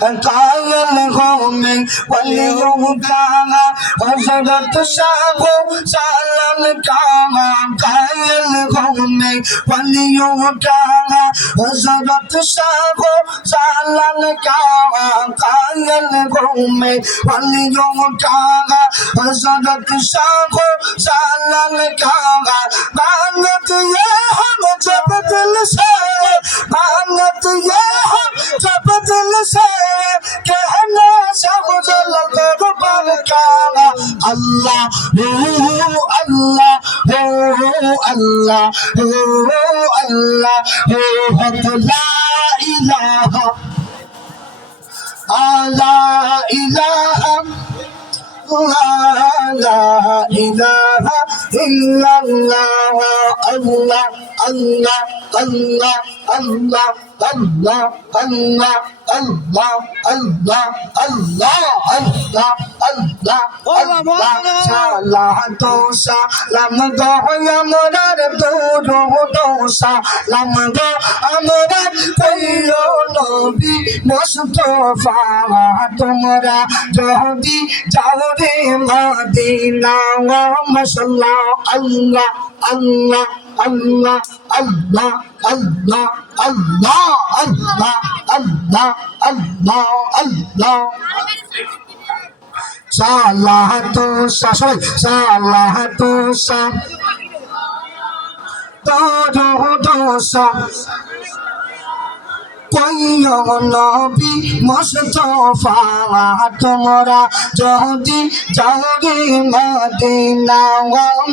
कायल घूमे वलियों का हजरत शाह सालन कामा कायल घूमे वलियों का हजरत शाह सालन कामा कायल घूमे वलियों का हजरत शाह सालन कामा मानत ये हम जब दिल से मानत ये हम जब दिल से कहना समुझल पर काना अल्लाह हो अल्लाह हो अल्लाह हो अल्लाह हो ला इलाहा ला इलाहा لا إله إلا الله الله الله الله الله الله الله Allah, Allah, Allah, Allah, Allah, Allah, salah dosa, lamga yamurar dosa, lamga amurar koyo nabi Mustafa, tumra jodi jaure Madina, mashallah, Allah, Allah, Allah, Allah, Allah, Allah, Allah, Allah, Allah, Allah. Salah dosa, salah dosa, dosa. कोइयो नबी मुस्तफा तुमरा जदी जाओगे Medina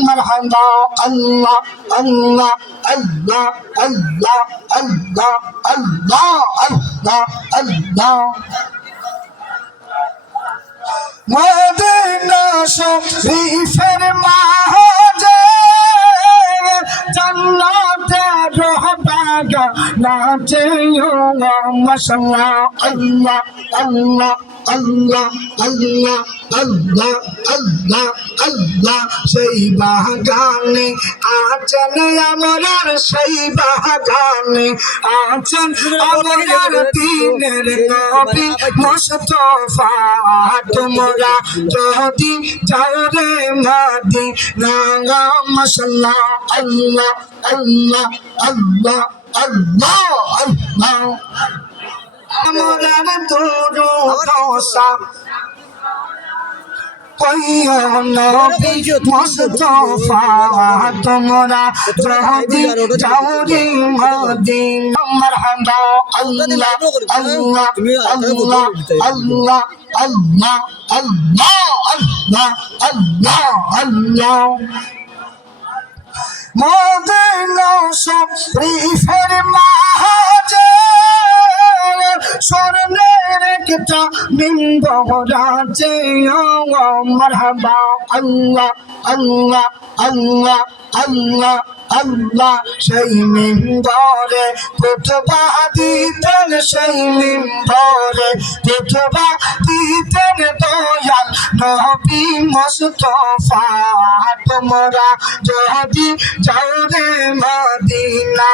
मरहबा अल्लाह अल्लाह अल्लाह अल्लाह अल्लाह अल्लाह अल्लाह अल्लाह Medina शरीफेर माहजे जन्नते रहबागा नाचे माशाल्लाह अल्लाह अल्लाह अल्लाह अल्लाह अल्लाह अल्लाह अल्लाह সেই বাগানে আছেন আমরার সেই বাগানে আছেন আমরার দিনের নবী মুস্তাফা তোমরা যদি যাও রে মদিনা মাশাআল্লাহ আল্লাহ আল্লাহ আল্লাহ আল্লাহ আল্লাহ আমরার দোসা कोइयो नबी मुस्तफा तुमरा जदी जाओगे मदीना मरहबा अल्लाह अल्लाह अल्लाह अल्लाह अल्लाह अल्लाह अल्लाह अल्लाह अल्लाह मदीना शरीफेर माहजे স্বর্ণের একটা মিম্বর আছে মারহাবা আল্লাহ আল্লাহ আল্লাহ আল্লাহ আল্লাহ সেই মিম্বরে খুতবা দিতেন সেই মিম্বরে খুতবা দিতেন দয়াল নবী মুস্তাফা তোমরা যদি যাও রে মদিনা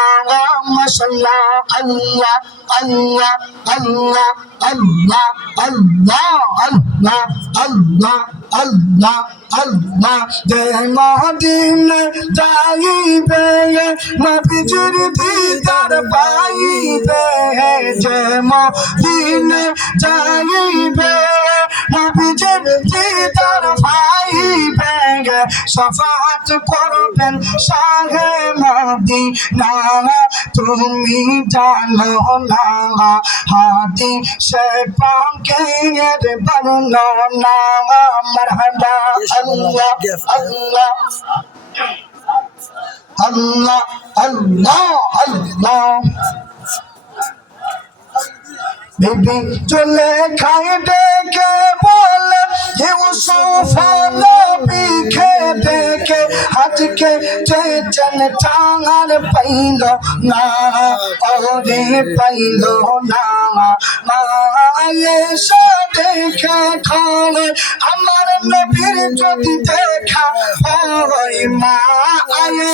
মাশাআল্লাহ আল্লাহ Allah, Allah, Allah, Allah, Allah, Allah, Allah, Allah, de Madina jaibe, Nabijir didar paibe, de Madina jaibe, Nabijir didar paibe, শাফাআত করবেন শাহে মদিনা তুমি জানো না হাদিসে পাকের বর্ণনা মারহাবা আল্লাহ আল্লাহ আল্লাহ আল্লাহ আল্লাহ বিবি চলে খায় ডেকে বলে ইউসুফ নবী খেতে কে আজকে চেচন টাঙার পাইল না ওরে পাইল না মায়ে সে দেখে খালে আমার নবীর যদি দেখা হয় মায়ে